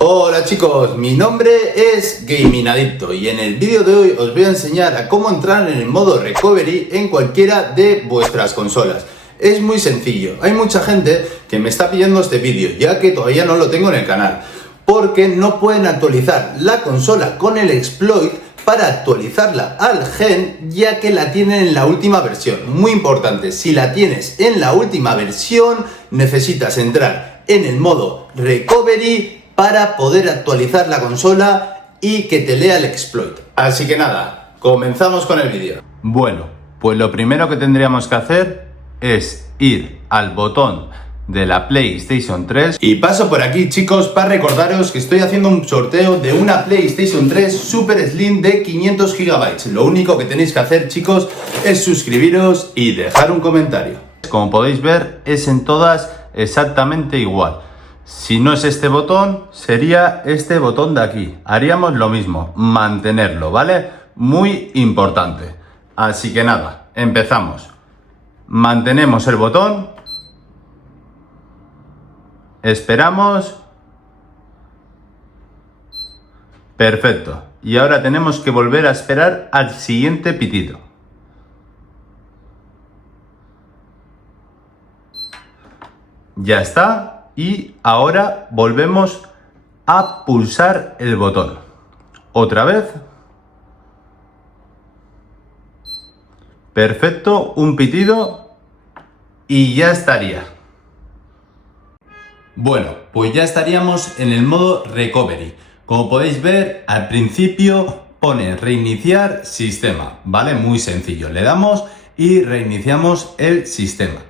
Hola chicos, mi nombre es Gaming Adicto y en el vídeo de hoy os voy a enseñar a cómo entrar en el modo recovery en cualquiera de vuestras consolas. Es muy sencillo, hay mucha gente que me está pidiendo este vídeo ya que todavía no lo tengo en el canal porque no pueden actualizar la consola con el exploit para actualizarla al gen ya que la tienen en la última versión. Muy importante, si la tienes en la última versión necesitas entrar en el modo recovery para poder actualizar la consola y que te lea el exploit. Así que nada, comenzamos con el vídeo. Bueno, pues lo primero que tendríamos que hacer es ir al botón de la PlayStation 3 y paso por aquí, chicos, para recordaros que estoy haciendo un sorteo de una PlayStation 3 Super Slim de 500 GB. Lo único que tenéis que hacer, chicos, es suscribiros y dejar un comentario. Como podéis ver, es en todas exactamente igual. Si no es este botón, sería este botón de aquí. Haríamos lo mismo, mantenerlo, ¿vale? Muy importante. Así que nada, empezamos. Mantenemos el botón. Esperamos. Perfecto. Y ahora tenemos que volver a esperar al siguiente pitido. Ya está. Y ahora volvemos a pulsar el botón. Otra vez. Perfecto, un pitido y ya estaría. Bueno, pues ya estaríamos en el modo recovery. Como podéis ver, al principio pone reiniciar sistema, ¿vale? Muy sencillo. Le damos y reiniciamos el sistema.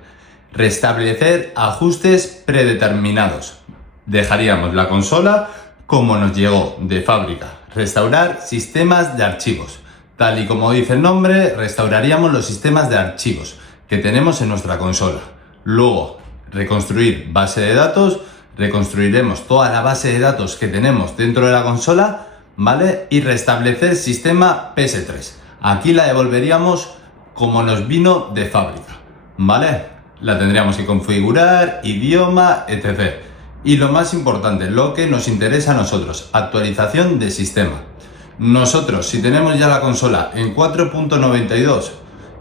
Restablecer ajustes predeterminados. Dejaríamos la consola como nos llegó de fábrica. Restaurar sistemas de archivos. Tal y como dice el nombre, restauraríamos los sistemas de archivos que tenemos en nuestra consola. Luego, reconstruir base de datos. Reconstruiremos toda la base de datos que tenemos dentro de la consola, ¿vale? Y restablecer sistema PS3. Aquí la devolveríamos como nos vino de fábrica, ¿vale? La tendríamos que configurar, idioma, etc. Y lo más importante, lo que nos interesa a nosotros, actualización de sistema. Nosotros, si tenemos ya la consola en 4.92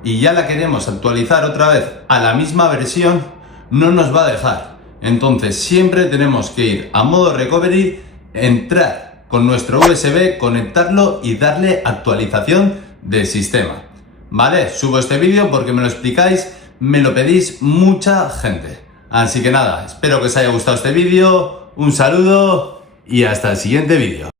y ya la queremos actualizar otra vez a la misma versión, no nos va a dejar. Entonces siempre tenemos que ir a modo recovery, entrar con nuestro USB, conectarlo y darle actualización de sistema. ¿Vale? Subo este vídeo porque me lo explicáis, me lo pedís mucha gente. Así que nada, espero que os haya gustado este vídeo, un saludo y hasta el siguiente vídeo.